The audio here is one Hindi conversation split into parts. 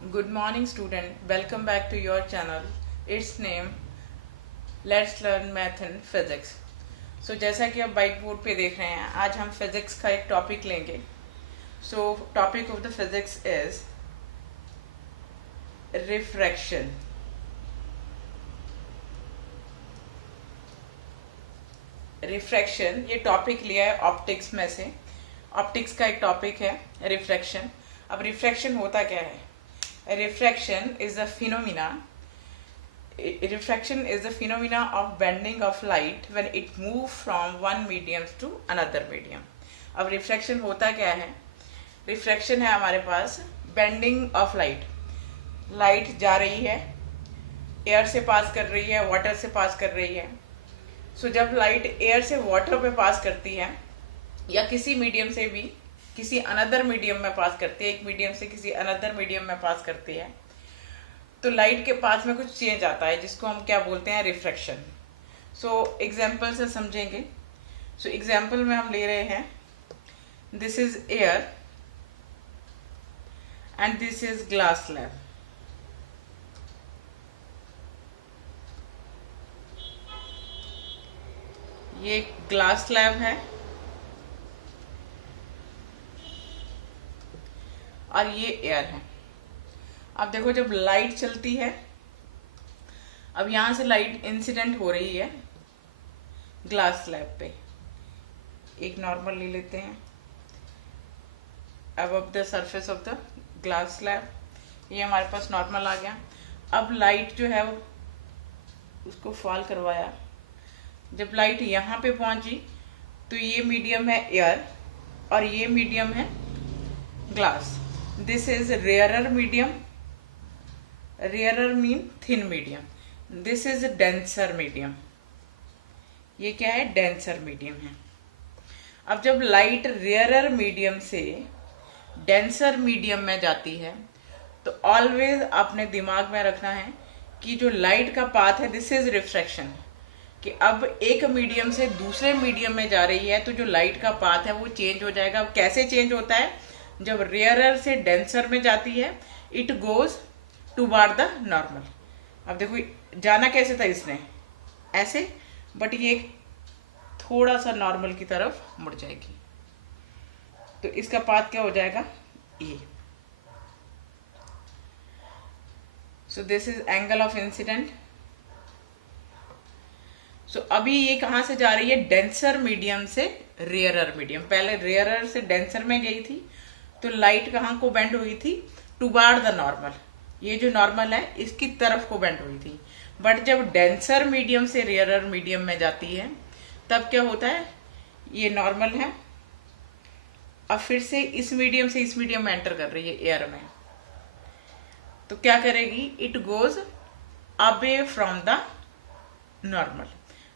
Good morning student, welcome back to your channel. Its name Let's Learn Math and Physics. So जैसा कि आप वाइट बोर्ड पे देख रहे हैं, आज हम फिजिक्स का एक टॉपिक लेंगे. So topic of the physics is refraction. Refraction ये टॉपिक लिया है ऑप्टिक्स में से. ऑप्टिक्स का एक टॉपिक है रिफ्रैक्शन. अब रिफ्रैक्शन होता क्या है? Refraction is the phenomena. Refraction is the phenomena of bending of light when it moves from one medium to another medium. अब रिफ्रैक्शन होता क्या है? रिफ्रैक्शन है हमारे पास बेंडिंग ऑफ लाइट. लाइट जा रही है, एयर से पास कर रही है, वाटर से पास कर रही है. सो जब लाइट एयर से वाटर पे पास करती है या किसी मीडियम से भी किसी अनदर मीडियम में पास करती है, एक मीडियम से किसी अनदर मीडियम में पास करती है, तो लाइट के पास में कुछ चेंज आता है जिसको हम क्या बोलते हैं? रिफ्रैक्शन. सो एग्जाम्पल से समझेंगे. सो एग्जाम्पल में हम ले रहे हैं, this is air and this is glass slab. ये ग्लास स्लैब है और ये एयर है. अब देखो जब लाइट चलती है, अब यहां से लाइट इंसिडेंट हो रही है ग्लास स्लैब पे. एक नॉर्मल ले लेते हैं above the surface of the glass slab. ये हमारे पास नॉर्मल आ गया. अब लाइट जो है उसको फॉल करवाया. जब लाइट यहाँ पे पहुंची तो ये मीडियम है एयर और ये मीडियम है glass. This is rarer medium. Rarer mean thin medium. This is denser medium. ये क्या है? डेंसर मीडियम है. अब जब लाइट रेयरर मीडियम से डेंसर मीडियम में जाती है तो ऑलवेज अपने दिमाग में रखना है कि जो लाइट का पाथ है, दिस इज रिफ्रैक्शन. कि अब एक मीडियम से दूसरे मीडियम में जा रही है तो जो लाइट का पाथ है वो चेंज हो जाएगा. अब कैसे चेंज होता है? जब रेयरर से डेंसर में जाती है, it goes toward the normal. अब देखो जाना कैसे था इसने? ऐसे, बट ये थोड़ा सा नॉर्मल की तरफ मुड़ जाएगी. तो इसका पाथ क्या हो जाएगा? ए. So this is angle of incidence. So अभी ये कहाँ से जा रही है? डेंसर मीडियम से रेयरर मीडियम. पहले रेयरर से डेंसर में गई थी तो लाइट कहाँ को बेंड हुई थी? Toward the normal. ये जो नॉर्मल है इसकी तरफ को बेंड हुई थी. बट जब डेंसर मीडियम से रेयरर मीडियम में जाती है तब क्या होता है? ये नॉर्मल है, अब फिर से इस मीडियम से इस मीडियम में एंटर कर रही है एयर में. तो क्या करेगी? It goes away from the normal.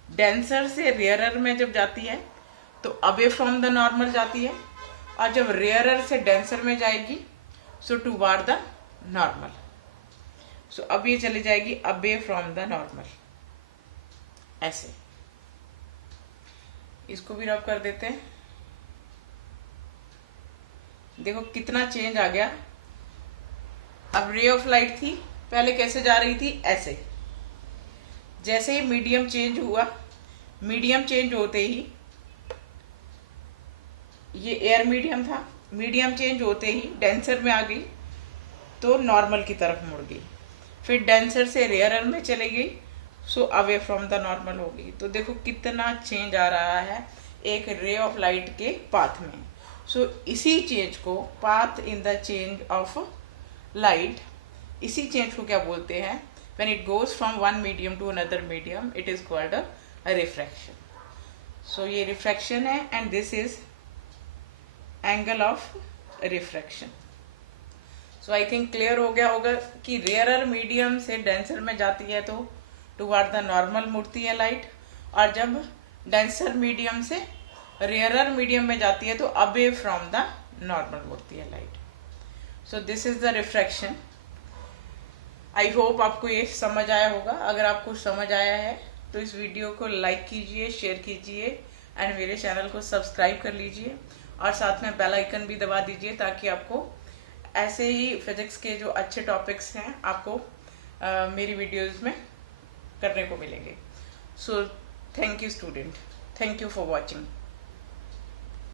Denser से रेयरर में जब जाती है तो अवे फ्रॉम द नॉर्मल जाती है, और जब रेयरर से डेंसर में जाएगी सो टुवार्ड द नॉर्मल. सो अब ये चली जाएगी अवे फ्रॉम द नॉर्मल. ऐसे इसको भी रब कर देते हैं. देखो कितना चेंज आ गया. अब रे ऑफ लाइट थी, पहले कैसे जा रही थी? ऐसे. जैसे ही मीडियम चेंज हुआ, मीडियम चेंज होते ही, ये एयर मीडियम था, मीडियम चेंज होते ही डेंसर में आ गई तो नॉर्मल की तरफ मुड़ गई. फिर डेंसर से रेयरर में चली गई, so away from the normal हो गई. तो देखो कितना चेंज आ रहा है एक रे ऑफ लाइट के पाथ में. सो इसी चेंज को, path in the change of light, इसी चेंज को क्या बोलते हैं? When it goes from one medium to another medium, it is called a refraction. So ये refraction है and this is angle of refraction. So I think clear हो गया होगा कि rarer medium से denser में जाती है तो toward the normal मुड़ती है light, और जब denser medium से rarer medium में जाती है तो away from the normal मुड़ती है light. So this is the refraction. I hope आपको ये समझ आया होगा. अगर आपको समझ आया है तो इस वीडियो को लाइक कीजिए, शेयर कीजिए एंड मेरे चैनल को सब्सक्राइब कर लीजिए, और साथ में बेल आइकन भी दबा दीजिए ताकि आपको ऐसे ही फिजिक्स के जो अच्छे टॉपिक्स हैं आपको मेरी वीडियोस में करने को मिलेंगे। So thank you student, thank you for watching.